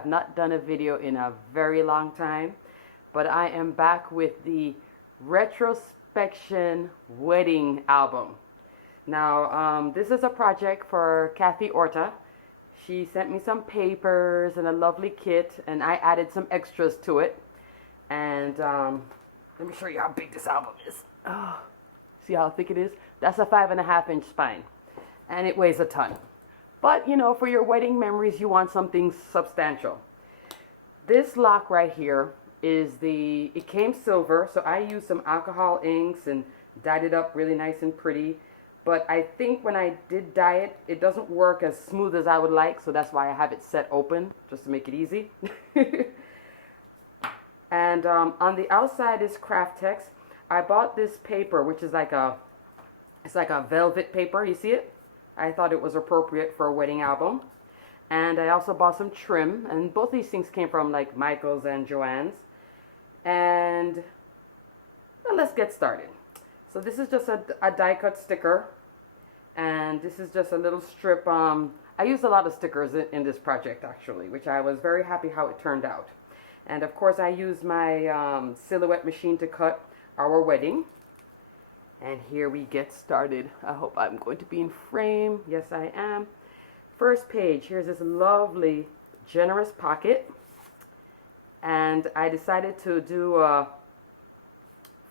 have not done a video in a very long time, but I am back with the Retrospection Wedding album. Now, this is a project for Kathy Orta. She sent me some papers and a lovely kit, and I added some extras to it. And let me show you how big this album is. Oh, see how thick it is? That's a 5.5-inch spine, and it weighs a ton. But, you know, for your wedding memories, you want something substantial. This lock right here is it came silver, so I used some alcohol inks and dyed it up really nice and pretty. But I think when I did dye it, it doesn't work as smooth as I would like, so that's why I have it set open, just to make it easy. And on the outside is craft text. I bought this paper, which is it's like a velvet paper, you see it? I thought it was appropriate for a wedding album. And I also bought some trim, and both these things came from like Michael's and Joann's. And well, let's get started. So this is just a die cut sticker, and this is just a little strip. I used a lot of stickers in this project actually, which I was very happy how it turned out. And of course I used my silhouette machine to cut our wedding. And here we get started. I hope I'm going to be in frame. Yes, I am. First page, here's this lovely, generous pocket. And I decided to do a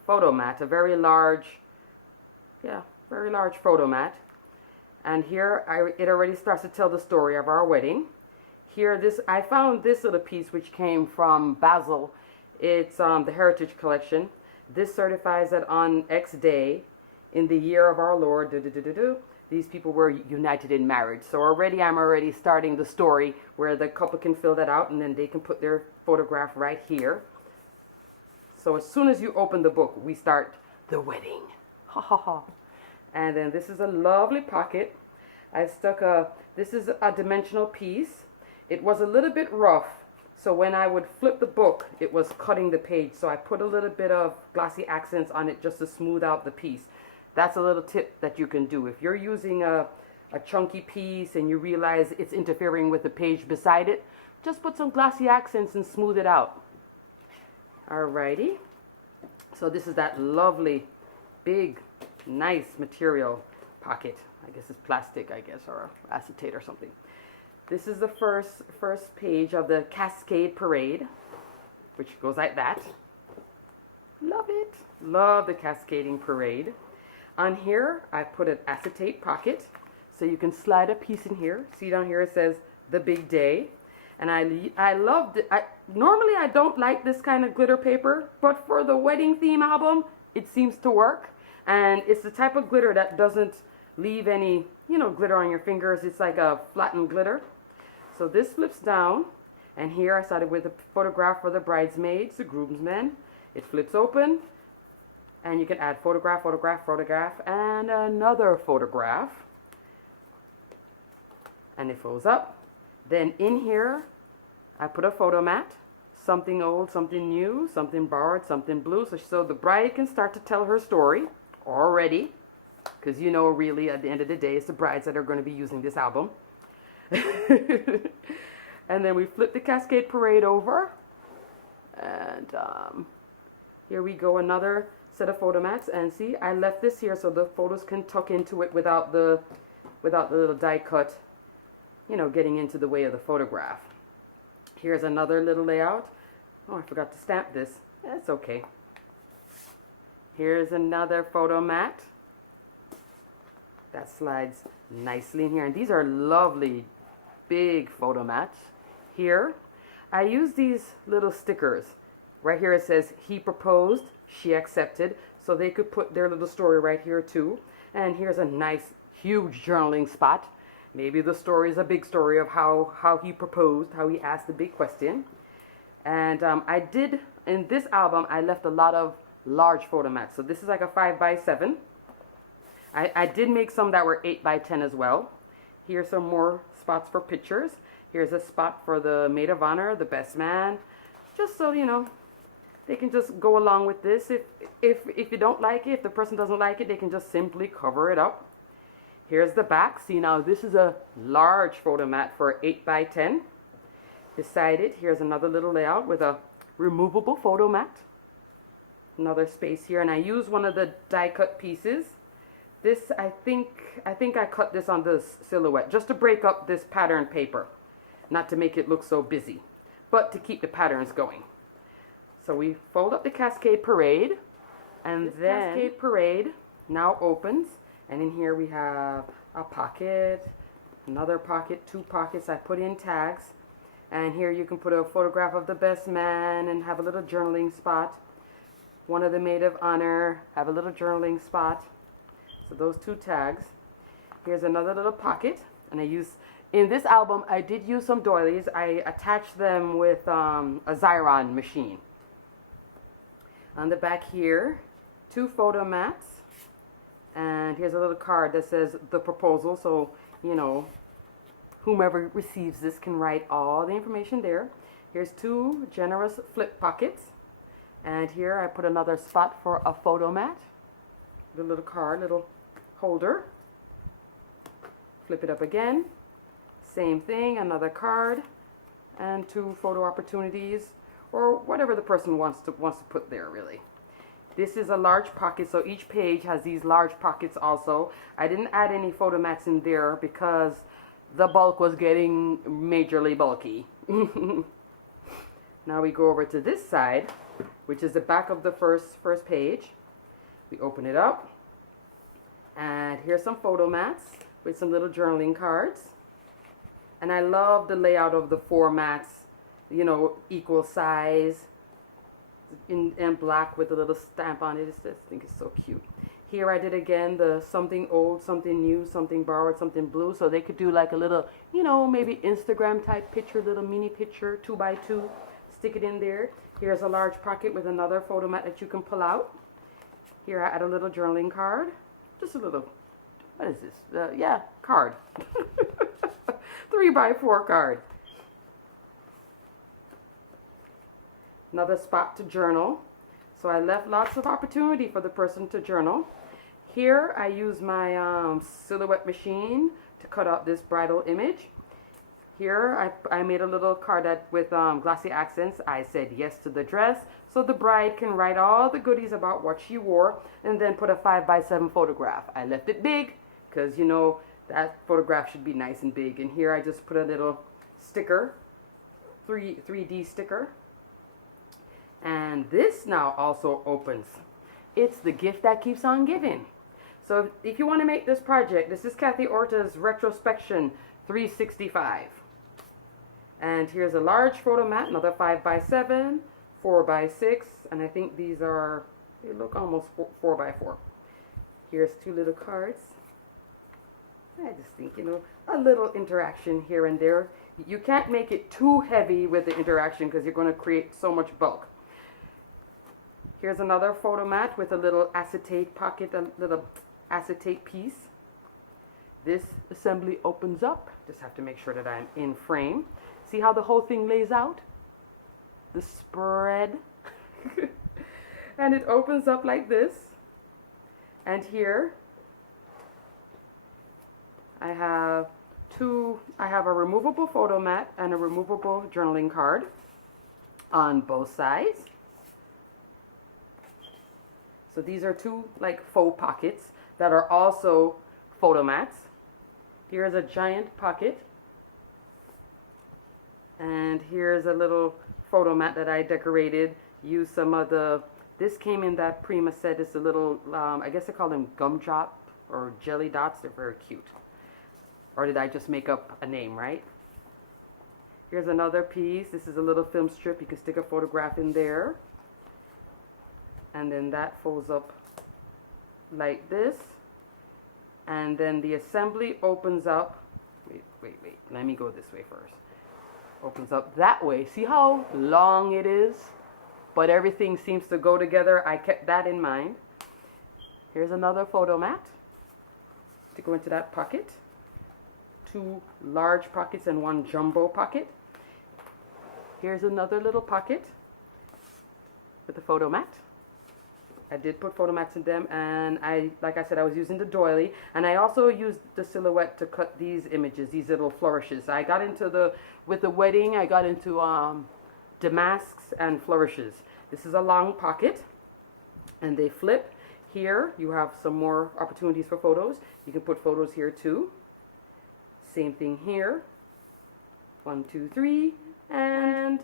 photo mat, a very large photo mat. And here it already starts to tell the story of our wedding. Here, I found this little piece which came from Basel. It's the Heritage Collection. This certifies that on X day, in the year of our Lord, these people were united in marriage. So I'm already starting the story where the couple can fill that out, and then they can put their photograph right here. So as soon as you open the book, we start the wedding. Ha ha ha. And then this is a lovely pocket. I stuck this is a dimensional piece. It was a little bit rough, so when I would flip the book, it was cutting the page. So I put a little bit of glossy accents on it just to smooth out the piece. That's a little tip that you can do. If you're using a chunky piece and you realize it's interfering with the page beside it, just put some glossy accents and smooth it out. Alrighty. So this is that lovely, big, nice material pocket. I guess it's plastic, or acetate or something. This is the first page of the Cascade Parade, which goes like that. Love it. Love the Cascading Parade. On here, I put an acetate pocket, so you can slide a piece in here. See down here it says The Big Day. And I loved it. Normally I don't like this kind of glitter paper, but for the wedding theme album, it seems to work. And it's the type of glitter that doesn't leave any, glitter on your fingers. It's like a flattened glitter. So this flips down, and here I started with a photograph for the bridesmaids, the groomsmen. It flips open, and you can add photograph, photograph, photograph, and another photograph. And it folds up. Then in here, I put a photo mat, something old, something new, something borrowed, something blue. So the bride can start to tell her story already, because really at the end of the day, it's the brides that are going to be using this album. And then we flip the Cascade Parade over, and here we go, another set of photo mats. And see, I left this here so the photos can tuck into it without the little die cut, getting into the way of the photograph. Here's another little layout. Oh, I forgot to stamp this. That's okay. Here's another photo mat that slides nicely in here, and these are lovely big photo mats. Here I use these little stickers. Right here it says he proposed, she accepted, so they could put their little story right here too. And here's a nice huge journaling spot. Maybe the story is a big story of how he proposed, how he asked the big question. And I did, in this album, I left a lot of large photo mats. So this is like a 5x7. I did make some that were 8x10 as well. Here's some more spots for pictures. Here's a spot for the maid of honor, the best man. Just so, they can just go along with this. If you don't like it, if the person doesn't like it, they can just simply cover it up. Here's the back. See, now this is a large photo mat for 8x10. Beside it, here's another little layout with a removable photo mat. Another space here, and I use one of the die cut pieces. This, I think I cut this on this silhouette just to break up this pattern paper, not to make it look so busy, but to keep the patterns going. So we fold up the Cascade Parade, and this then Cascade Parade now opens, and in here we have a pocket, another pocket, two pockets. I put in tags, and here you can put a photograph of the best man and have a little journaling spot. One of the maid of honor, have a little journaling spot. So those two tags. Here's another little pocket, and in this album I did use some doilies. I attached them with a Xyron machine. On the back here, two photo mats, and here's a little card that says the proposal, so you know whomever receives this can write all the information there. Here's two generous flip pockets, and here I put another spot for a photo mat. The little card, little holder. Flip it up again. Same thing, another card, and two photo opportunities, or whatever the person wants to put there, really. This is a large pocket, so each page has these large pockets also. I didn't add any photo mats in there because the bulk was getting majorly bulky. Now we go over to this side, which is the back of the first page. We open it up, and here's some photo mats with some little journaling cards. And I love the layout of the four mats, you know, equal size, in black with a little stamp on it. I think it's so cute. Here I did again the something old, something new, something borrowed, something blue, so they could do like a little, you know, maybe Instagram type picture, little mini picture, 2x2, stick it in there. Here's a large pocket with another photo mat that you can pull out. Here I add a little journaling card, just a little, what is this? Yeah, card. 3x4 card. Another spot to journal. So I left lots of opportunity for the person to journal. Here I use my silhouette machine to cut out this bridal image. Here I made a little card with glossy accents. I said yes to the dress, so the bride can write all the goodies about what she wore, and then put a 5x7 photograph. I left it big because, you know, that photograph should be nice and big. And here I just put a little sticker, 3D sticker. And this now also opens. It's the gift that keeps on giving. So if you want to make this project, this is Kathy Orta's Retrospection 365. And here's a large photo mat, another 5x7, 4x6, and I think these are, they look almost 4x4. Here's two little cards. I just think, you know, a little interaction here and there. You can't make it too heavy with the interaction because you're going to create so much bulk. Here's another photo mat with a little acetate pocket, a little acetate piece. This assembly opens up. Just have to make sure that I'm in frame. See how the whole thing lays out? The spread. And it opens up like this. And here I have a removable photo mat and a removable journaling card on both sides. So these are two like faux pockets that are also photo mats. Here's a giant pocket. And here's a little photo mat that I decorated. Used some of this came in that Prima set. It's a little, I guess I call them gumdrop or jelly dots. They're very cute. Or did I just make up a name, right? Here's another piece. This is a little film strip. You can stick a photograph in there. And then that folds up like this. And then the assembly opens up. Wait. Let me go this way first. Opens up that way. See how long it is? But everything seems to go together. I kept that in mind. Here's another photo mat to go into that pocket. Two large pockets and one jumbo pocket. Here's another little pocket with a photo mat. I did put photo mats in them, and like I said, I was using the doily, and I also used the silhouette to cut these images, these little flourishes. I got into with the wedding, I got into damasks and flourishes. This is a long pocket, and they flip. Here you have some more opportunities for photos. You can put photos here too. Same thing here. 1, 2, 3. And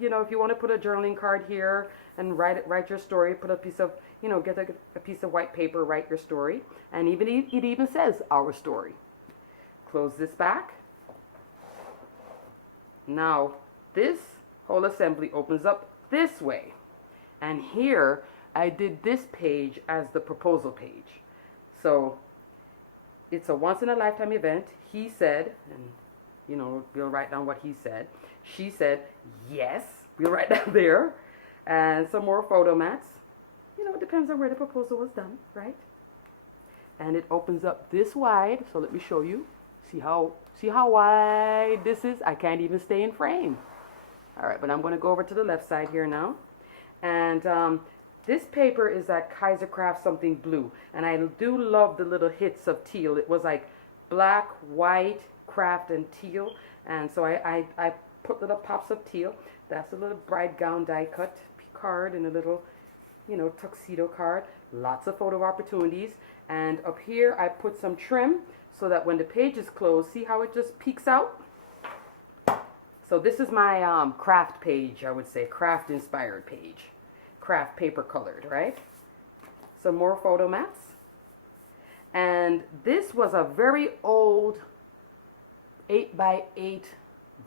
you know, if you want to put a journaling card here and write your story, put a piece of, you know, get a piece of white paper, write your story, and it even says our story. Close this back. Now this whole assembly opens up this way, and here I did this page as the proposal page. So it's a once in a lifetime event. He said, and you know, we'll write down what he said. She said, yes, we'll write down there. And some more photo mats. You know, it depends on where the proposal was done, right? And it opens up this wide. So let me show you. See how wide this is? I can't even stay in frame. All right, but I'm going to go over to the left side here now. And this paper is that Kaisercraft Something Blue. And I do love the little hits of teal. It was like black, white, craft, and teal. And so I put little pops of teal. That's a little bride gown die cut card and a little, you know, tuxedo card. Lots of photo opportunities. And up here I put some trim so that when the page is closed, see how it just peeks out? So this is my craft page, I would say, craft inspired page. Craft paper colored, right? Some more photo mats. And this was a very old 8x8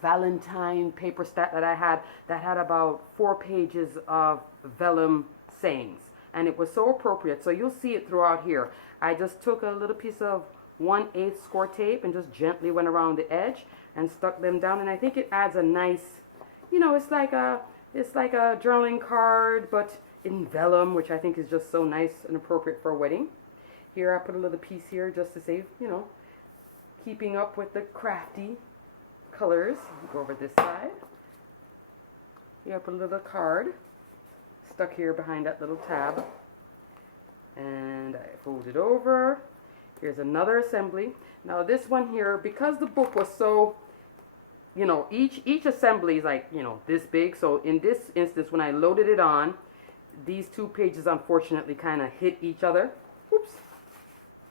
Valentine paper stack that I had that had about 4 pages of vellum sayings, and it was so appropriate. So you'll see it throughout here. I just took a little piece of 1/8 score tape and just gently went around the edge and stuck them down, and I think it adds a nice, you know, it's like a journaling card but in vellum, which I think is just so nice and appropriate for a wedding. Here I put a little piece here just to save, you know, keeping up with the crafty colors. Go over this side. Here I put a little card stuck here behind that little tab, and I fold it over. Here's another assembly. Now this one here, because the book was so, you know, each assembly is like, you know, this big. So in this instance, when I loaded it on, these 2 pages unfortunately kind of hit each other. Oops.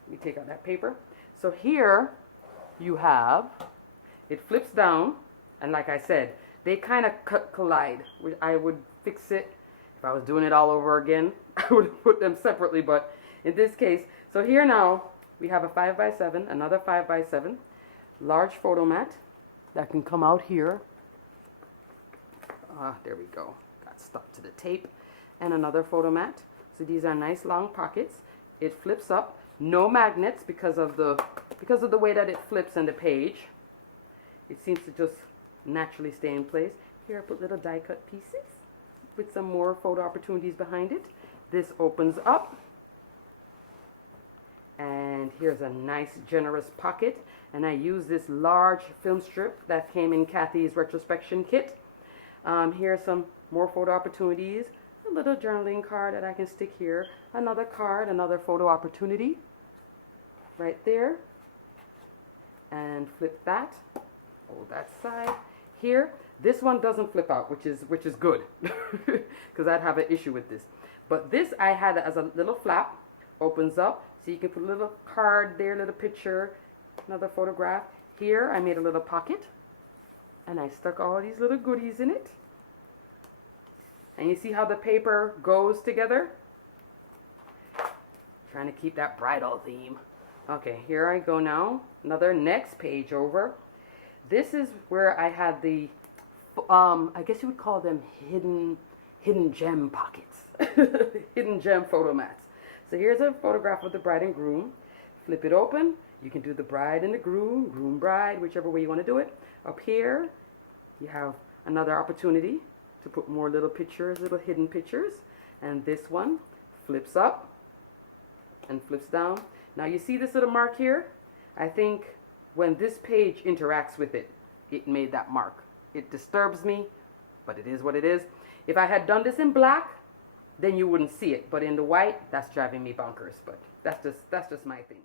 Let me take out that paper. So here you have, it flips down, and like I said, they kind of collide. I would fix it if I was doing it all over again. I would put them separately, but in this case, so here now we have a 5x7, another 5x7, large photo mat that can come out here. There we go. Got stuck to the tape. And another photo mat. So these are nice long pockets. It flips up. No magnets because of the way that it flips on the page. It seems to just naturally stay in place. Here I put little die cut pieces with some more photo opportunities behind it. This opens up, and here's a nice generous pocket, and I use this large film strip that came in Kathy's Retrospection kit. Here's some more photo opportunities. A little journaling card that I can stick here. Another card, another photo opportunity right there. And flip that. Hold that side. Here, this one doesn't flip out, which is good, because I'd have an issue with this. But this I had as a little flap, opens up, so you can put a little card there, little picture, another photograph. Here I made a little pocket, and I stuck all these little goodies in it. And you see how the paper goes together? Trying to keep that bridal theme. Okay, here I go now. Another next page over. This is where I had the, I guess you would call them hidden gem pockets. Hidden gem photo mats. So here's a photograph of the bride and groom. Flip it open. You can do the bride and the groom, groom bride, whichever way you want to do it. Up here, you have another opportunity to put more little pictures, little hidden pictures. And this one flips up and flips down. Now you see this little mark here? I think when this page interacts with it, it made that mark. It disturbs me, but it is what it is. If I had done this in black, then you wouldn't see it. But in the white, that's driving me bonkers. But that's just my thing.